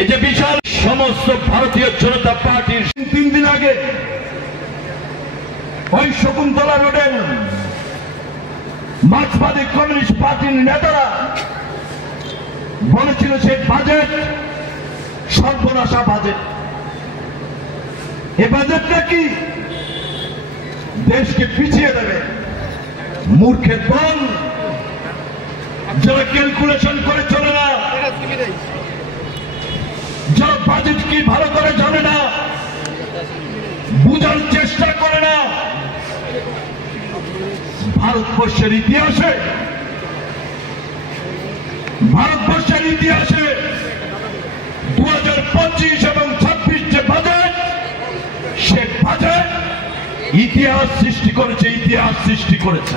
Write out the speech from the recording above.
এই যে বিশাল সমস্ত ভারতীয় জনতা পার্টির 3 দিন আগে ওই শকুন্তলা রোডের মার্ক্সবাদী কমিউনিস্ট পার্টির নেতারা বলেছিল সে বাজেট সর্বনাশা বাজেট। এ বাজেটটা কি দেশকে পিছিয়ে দেবে। মূর্খের দল যারা ক্যালকুলেশন করে চলে না, যারা বাজেট কি ভালো করে জানে না, বুঝার চেষ্টা করে না। ভারতবর্ষের ইতিহাসে 2025 এবং 26 যে বাজেট, সে বাজেট ইতিহাস সৃষ্টি করেছে।